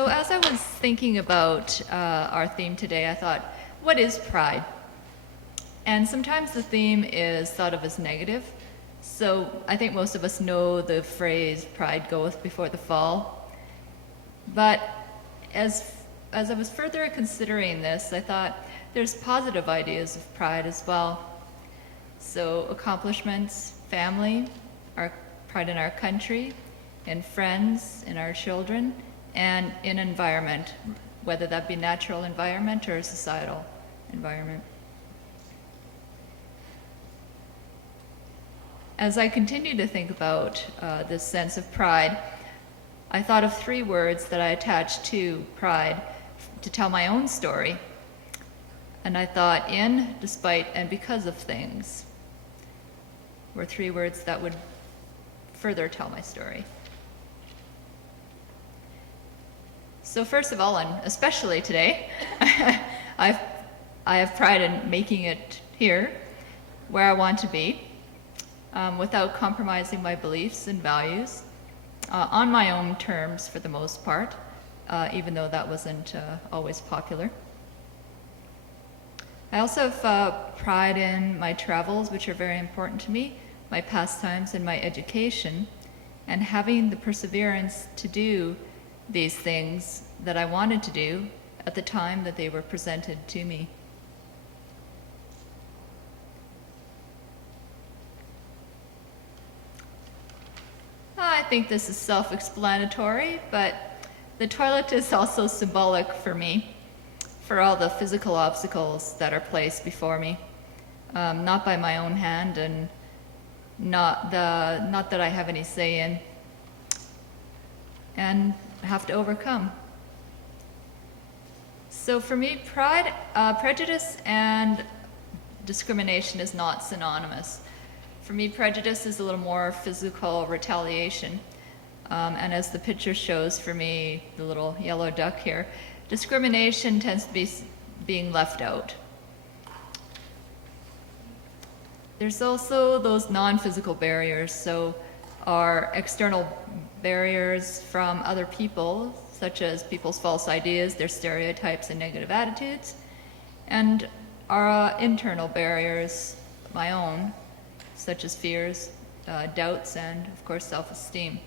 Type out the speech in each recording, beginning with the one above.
So as I was thinking about our theme today, I thought, what is pride? And sometimes the theme is thought of as negative. So I think most of us know the phrase, pride goeth before the fall. But as I was further considering this, I thought there's positive ideas of pride as well. So accomplishments, family, our pride in our country, in friends, in our children, and in environment, whether that be natural environment or societal environment. As I continue to think about this sense of pride, I thought of 3 words that I attached to pride to tell my own story. And I thought in, despite, and because of things were 3 words that would further tell my story. So first of all, and especially today, I have pride in making it here, where I want to be, without compromising my beliefs and values, on my own terms for the most part, even though that wasn't always popular. I also have pride in my travels, which are very important to me, my pastimes and my education, and having the perseverance to do these things that I wanted to do at the time that they were presented to me. I think this is self-explanatory, but the toilet is also symbolic for me, for all the physical obstacles that are placed before me, not by my own hand and not that I have any say in, and have to overcome. So for me, pride, prejudice and discrimination is not synonymous. For me, prejudice is a little more physical retaliation. And as the picture shows for me, the little yellow duck here, discrimination tends to be being left out. There's also those non-physical barriers, so our external barriers from other people, such as people's false ideas, their stereotypes and negative attitudes, and our internal barriers, my own, such as fears, doubts, and of course self-esteem.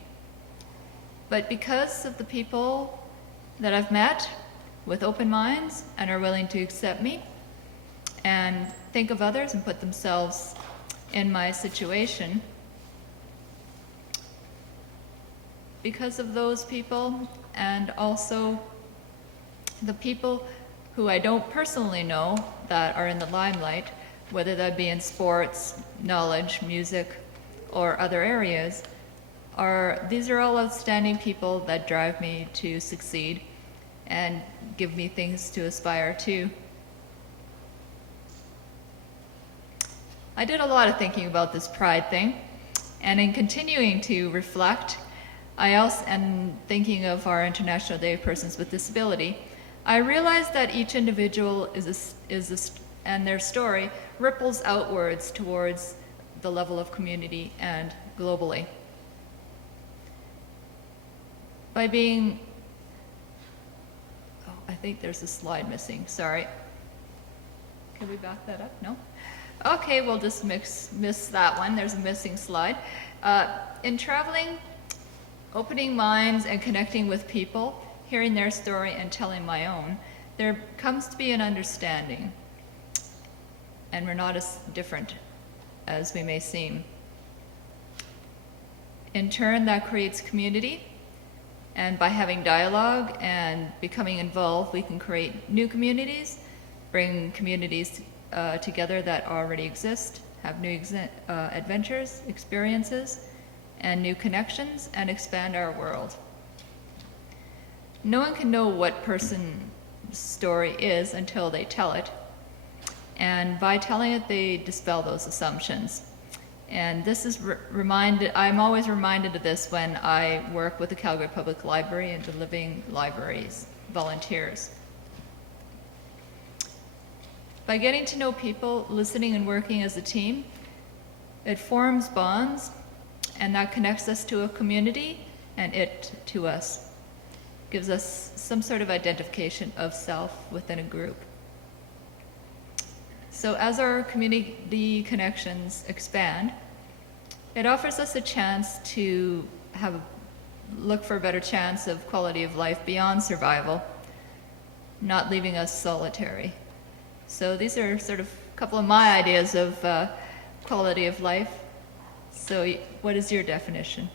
But because of the people that I've met with open minds and are willing to accept me and think of others and put themselves in my situation, because of those people and also the people who I don't personally know that are in the limelight, whether that be in sports, knowledge, music, or other areas, these are all outstanding people that drive me to succeed and give me things to aspire to. I did a lot of thinking about this pride thing, and in continuing to reflect, I also, and thinking of our International Day of Persons with Disability, I realized that each individual and their story ripples outwards towards the level of community and globally. By being, I think there's a slide missing, sorry. Can we back that up? No? Okay, we'll just miss that one. There's a missing slide. In traveling, opening minds and connecting with people, hearing their story and telling my own, there comes to be an understanding. And we're not as different as we may seem. In turn, that creates community. And by having dialogue and becoming involved, we can create new communities, bring communities together that already exist, have new adventures, experiences, and new connections, and expand our world. No one can know what person's story is until they tell it. And by telling it, they dispel those assumptions. And this is I'm always reminded of this when I work with the Calgary Public Library and the Living Libraries volunteers. By getting to know people, listening and working as a team, it forms bonds, and that connects us to a community and it to us. gives us some sort of identification of self within a group. So as our community connections expand, it offers us a chance to look for a better chance of quality of life beyond survival, not leaving us solitary. So these are sort of a couple of my ideas of quality of life. So what is your definition?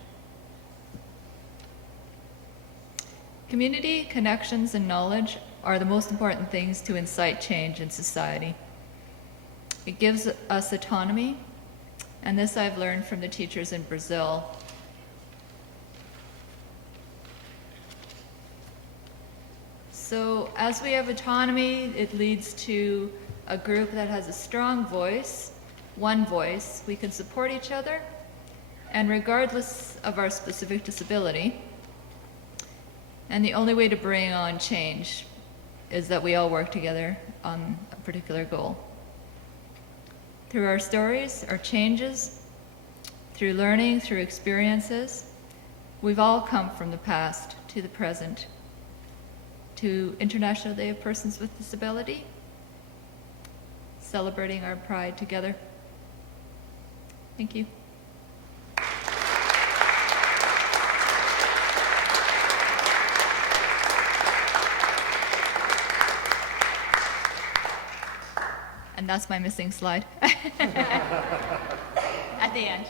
Community, connections, and knowledge are the most important things to incite change in society. It gives us autonomy, and this I've learned from the teachers in Brazil. So as we have autonomy, it leads to a group that has a strong voice, one voice. We can support each other, and regardless of our specific disability. And the only way to bring on change is that we all work together on a particular goal. Through our stories, our changes, through learning, through experiences, we've all come from the past to the present, to International Day of Persons with Disability, celebrating our pride together. Thank you. And that's my missing slide at the end.